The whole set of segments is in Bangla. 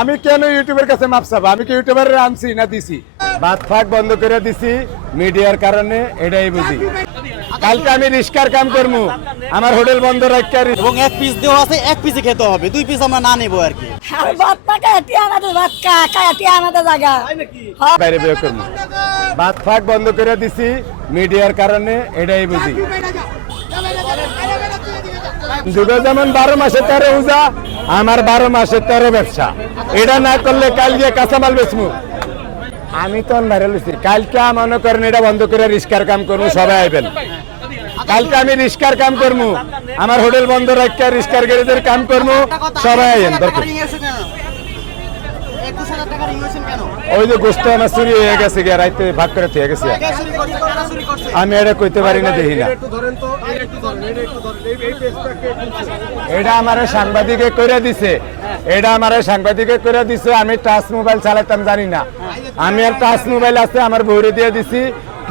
আমি কেন ইউটিউবের কাছে মাপ চাবো? আমি কি ইউটিউবার আনছি না দিছি? ভাত ফাঁক বন্ধ করে দিছি মিডিয়ার কারণে, এটাই বুঝি। কালকে আমি রিস্কার কাম করবো, আমার হোটেল বন্ধ রাখতে, এবং এক পিস দেওয়া আছে, এক পিসে খেতে হবে, দুই পিস আমরা না নেবো আর কি। বাইরে বের করবো। ভাত ফাঁক বন্ধ করে দিছি মিডিয়ার কারণে, এটাই বুঝি। দুটো যেমন 12 মাসে 13 উজা, আমার 12 মাসে 13 ব্যবসা। এটা না করলে কাল গিয়ে কাঁচামাল বেচমু। আমি তো ভাইরাল হইছি, কালকে মনে করেন এটা বন্ধ করে রিস্কার কাম করবো, সবাই আইবেন। কালকে আমি রিস্কার কাম করবো, আমার হোটেল বন্ধ রাখতে রিস্কার গাড়িদের কাম করবো, সবাই আইবেন। দরকার ওই যে গোস্ত আমার চুরি হয়ে গেছে, গিয়ে রাইতে ভাগ করে থেকে গেছে, আমি এটা কইতে পারি না, দেখি না। এটা আমার সাংবাদিকে করে দিছে, এটা আমার সাংবাদিকে করে দিছে। আমি টাচ মোবাইল চালাতাম জানি না, আমি আর টাচ মোবাইল আছে আমার বউরে দিয়ে দিছি,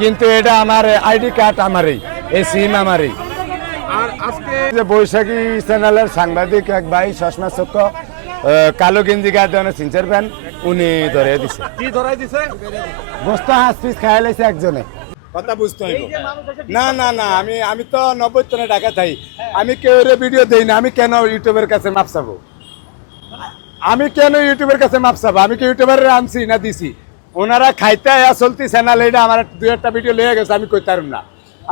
কিন্তু এটা আমার আইডি কার্ড আমারই, এই সিম আমারই। আর আজকে যে বৈশাখী চ্যানেলের সাংবাদিক এক ভাই চশমা চক্র কালো গেঞ্জি গায়ে দেওয়া সিনচার প্যান্ট, উনি ধরে দিছে। কি ধরাই দিছে? গোস্ত হাঁস পিস খাই লাইছে একজনে। কথা বুঝতে হইব। না না না, আমি তো 90 টনে টাকা চাই, আমি কেউ ভিডিও দেই না। আমি কেন ইউটিউবের কাছে মাপ চাবো? আমি কেন ইউটিউবের কাছে মাপ চাবো? আমি কি ইউটিউবার আনছি না দিছি? ওনারা খাইতে চলতি চ্যানেল, এটা আমার 2-1টা ভিডিও লেগে গেছে, আমি কইতে পারুম না।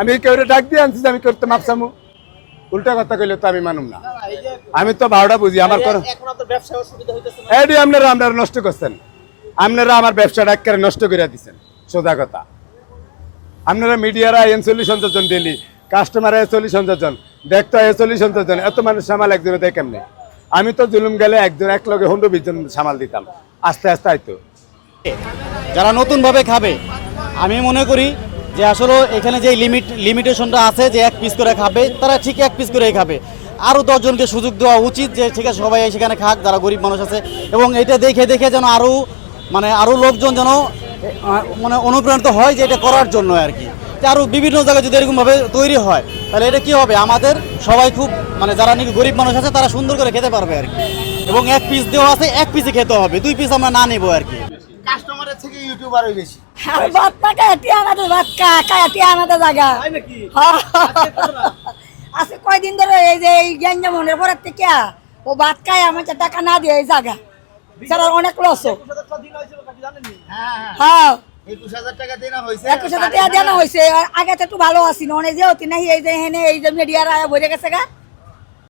আমি কেউ ডাক দিয়ে আনছি যে আমি করতে মাপ চাবো? উল্টা কথা কইলে তো আমি মানুম না। আমি তো ভাড়া বুঝি, আমার কোন এডি আপনারা নষ্ট করছেন। আপনারা আমার ব্যবসাটা একেবারে নষ্ট করে দিচ্ছেন, সোজা কথা। আপনারা মিডিয়ারা 40-50 জন ডেলি, কাস্টমার 40-50 জন, দেখতো 40-50 জন, এত মানুষ সামাল একজনে দেয় কেমনে? আমি তো জুলুম গেলে একজন এক লগে 120 জন সামাল দিতাম, আস্তে আস্তে আইতো। যারা নতুন ভাবে খাবে, আমি মনে করি যে আসলে এখানে যে লিমিটেশনটা আছে যে এক পিস করে খাবে, তারা ঠিক এক পিস করেই খাবে। আরও 10 জনকে সুযোগ দেওয়া উচিত যে ঠিক আছে সবাই সেখানে খাক, যারা গরিব মানুষ আছে। এবং এটা দেখে দেখে যেন আরও লোকজন যেন মানে অনুপ্রাণিত হয় যে এটা করার জন্য আর কি। আরও বিভিন্ন জায়গায় যদি এরকমভাবে তৈরি হয়, তাহলে এটা কি হবে, আমাদের সবাই খুব মানে যারা নাকি গরিব মানুষ আছে তারা সুন্দর করে খেতে পারবে আর কি। এবং এক পিস দেওয়া আছে, এক পিসে খেতে হবে, দুই পিস আমরা না নেবো আর কি। কাস্টমারের থেকে ইউটিউবারই বেশি। আজকে কয়দিন ধরে এই যে এই গ্যাঞ্জামনের পরের থেকে ও ভাত খায়, আমার টাকা না দিয়ে এই জায়গা সারা অনেক লস। হ্যাঁ 21,000 টাকা দেনা হয়েছে। 21,000 টাকা দেওয়া হয়েছে। আগে তো একটু ভালো আছি না, অনেক যে হতি না, এই যে মিডিয়ার ভরে গেছে গা।